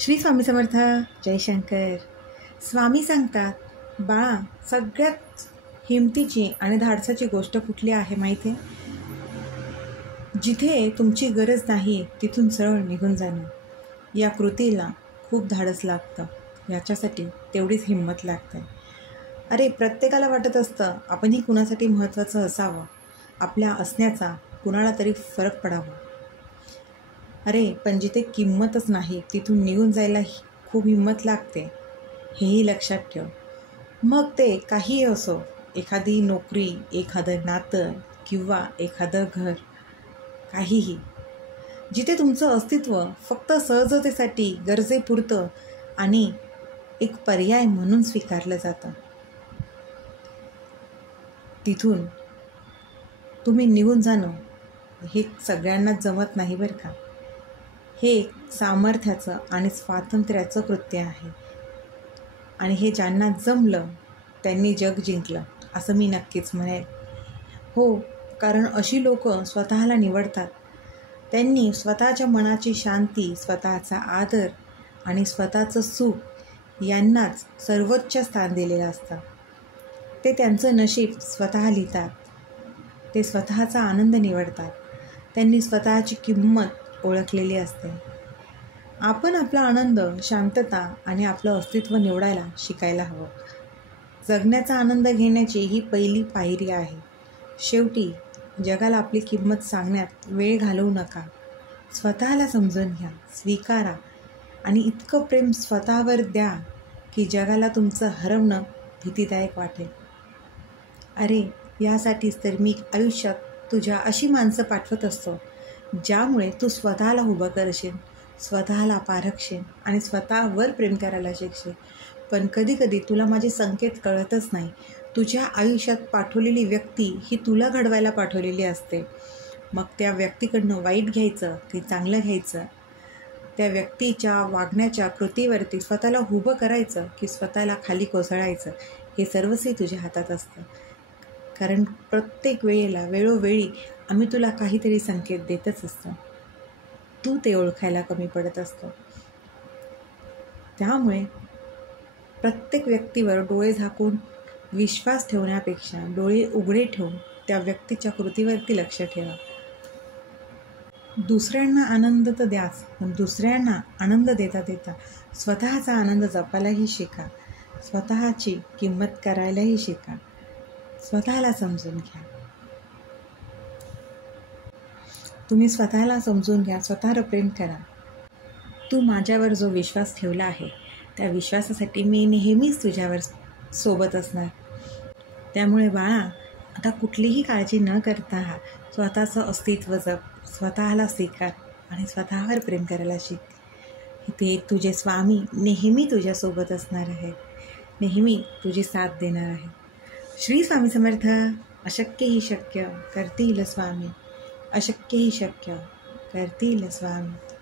श्री स्वामी समर्थ. जयशंकर. स्वामी सांगतात, बाळा, सगळ्यात हिमतीची आणि धाडसाची गोष्ट कुठली आहे माहिती आहे? जिथे तुमची गरज नाही तिथून सरळ निघून जाणं. या कृतीला खूप धाडस लागतं. याच्यासाठी तेवढीच हिंमत लागते. अरे, प्रत्येकाला वाटत असतं आपणही कुणासाठी महत्त्वाचं असावं, आपल्या असण्याचा कुणाला तरी फरक पडावा. अरे, पण जिथे किंमतच नाही तिथून निघून जायला खूप हिंमत लागते, हेही लक्षात ठेव. मग ते काहीही असो, एखादी नोकरी, एखादं नातं किंवा एखादं घर, काहीही. जिथे तुमचं अस्तित्व फक्त सहजतेसाठी, गरजेपुरतं आणि एक पर्याय म्हणून स्वीकारलं जातं, तिथून तुम्ही निघून जाणं हे सगळ्यांनाच जमत नाही बरं का. हे एक सामर्थ्याचं आणि स्वातंत्र्याचं कृत्य आहे. आणि हे ज्यांना जमलं त्यांनी जग जिंकलं असं मी नक्कीच म्हणेन. हो, कारण अशी लोक स्वतःला निवडतात. त्यांनी स्वतःच्या मनाची शांती, स्वतःचा आदर आणि स्वतःचं सुख यांनाच सर्वोच्च स्थान दिलेलं असतं. ते त्यांचं नशीब स्वतः लिहितात. ते स्वतःचा आनंद निवडतात. त्यांनी स्वतःची किंमत ओळखलेली असते. आपण आपला आनंद, शांतता आणि आपलं अस्तित्व निवडायला शिकायला हवं. जगण्याचा आनंद घेण्याची ही पहिली पायरी आहे. शेवटी जगाला आपली किंमत सांगण्यात वेळ घालवू नका. स्वतःला समजून घ्या, स्वीकारा आणि इतकं प्रेम स्वतःवर द्या की जगाला तुमचं हरवणं भीतीदायक वाटेल. अरे, यासाठीच तर मी आयुष्यात तुझ्या अशी माणसं पाठवत असतो ज्यामुळे तू स्वतःला उभं करशील, स्वतःला पारखशील आणि स्वतःवर प्रेम करायला शिकशील. पण कधीकधी तुला माझे संकेत कळतच नाही. तुझ्या आयुष्यात पाठवलेली व्यक्ती ही तुला घडवायला पाठवलेली असते. मग त्या व्यक्तीकडनं वाईट घ्यायचं की चांगलं घ्यायचं, त्या व्यक्तीच्या वागण्याच्या कृतीवरती स्वतःला उभं करायचं की स्वतःला खाली कोसळायचं, हे सर्वस्वी तुझ्या हातात असतं. कारण प्रत्येक वेळोवेळी आम्ही तुला काहीतरी संकेत देतच असतो. तू ते ओळखायला कमी पडत असतो. त्यामुळे प्रत्येक व्यक्तीवर डोळे झाकून विश्वास ठेवण्यापेक्षा डोळे उघडे ठेवून त्या व्यक्तीच्या कृतीवरती लक्ष ठेवा. दुसऱ्यांना आनंद तर द्याच, पण दुसऱ्यांना आनंद देता देता स्वतःचा आनंद जपायलाही शिका. स्वतःची किंमत करायलाही शिका. स्वतःला समजून घ्या. तुम्ही स्वतःला समजून घ्या, स्वतःवर प्रेम करा. तू माझ्यावर जो विश्वास ठेवला आहे त्या विश्वासासाठी मी नेहमीच तुझ्यावर सोबत असणार. त्यामुळे बाळा, आता कुठलीही काळजी न करता स्वतःचं अस्तित्व जप, स्वतःला स्वीकार आणि स्वतःवर प्रेम करायला शिक. इथे तुझे स्वामी नेहमी तुझ्यासोबत असणार आहे, नेहमी तुझी साथ देणार आहे. श्री स्वामी समर्थ. अशक्य ही शक्य करतील स्वामी, अशक्य ही शक्य करतील स्वामी.